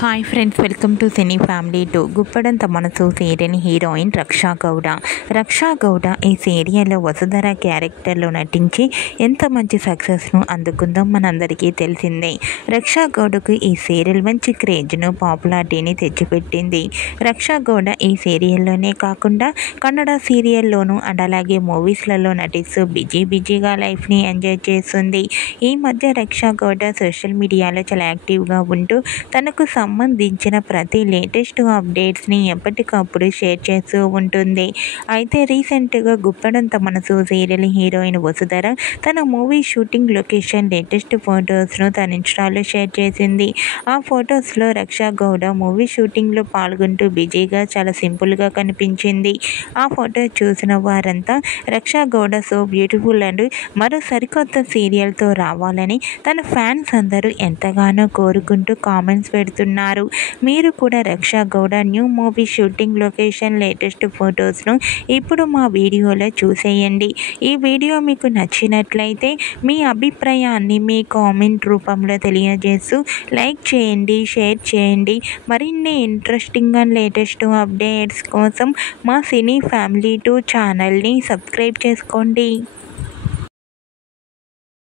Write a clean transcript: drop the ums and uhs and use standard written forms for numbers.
Hi friends, welcome to cine family 2. Guppedantha మనసు serial heroine రక్షా గౌడ ఈ సీరియల్లో వసుధర క్యారెక్టర్లో నటించి ఎంత మంచి సక్సెస్ను అందుకుందో మనందరికీ తెలిసిందే. రక్షా గౌడకు ఈ సీరియల్ మంచి క్రేజ్ను, పాపులారిటీని తెచ్చిపెట్టింది. రక్షా గౌడ ఈ సీరియల్లోనే కాకుండా కన్నడ సీరియల్లోనూ అండ్ అలాగే మూవీస్లలో నటిస్తూ బిజీగా లైఫ్ని ఎంజాయ్ చేస్తుంది. ఈ మధ్య రక్షా గౌడ సోషల్ మీడియాలో చాలా యాక్టివ్గా ఉంటూ తనకు సంబంధించిన ప్రతి లేటెస్ట్ అప్డేట్స్ని ఎప్పటికప్పుడు షేర్ చేస్తూ ఉంటుంది. అయితే రీసెంట్గా గుప్పడంత మనసు సీరియల్ హీరోయిన్ వసుధర తన మూవీ షూటింగ్ లొకేషన్ లేటెస్ట్ ఫొటోస్ను తన ఇన్స్టాలో షేర్ చేసింది. ఆ ఫొటోస్లో రక్షా గౌడ మూవీ షూటింగ్లో పాల్గొంటూ బిజీగా చాలా సింపుల్గా కనిపించింది. ఆ ఫోటో చూసిన వారంతా రక్షా గౌడ సో బ్యూటిఫుల్ అండ్ మరో సరికొత్త సీరియల్తో రావాలని తన ఫ్యాన్స్ అందరూ ఎంతగానో కోరుకుంటూ కామెంట్స్ పెడుతున్నారు. మీరు కూడా Raksha Gowda new movie shooting location latest ఫొటోస్ను ఇప్పుడు మా వీడియోలో చూసేయండి. ఈ వీడియో మీకు నచ్చినట్లయితే మీ అభిప్రాయాన్ని మీ కామెంట్ రూపంలో తెలియజేస్తూ లైక్ చేయండి, షేర్ చేయండి. మరిన్ని ఇంట్రెస్టింగ్ అండ్ లేటెస్ట్ అప్డేట్స్ కోసం మా సినీ ఫ్యామిలీ 2 ఛానల్ని సబ్స్క్రైబ్ చేసుకోండి.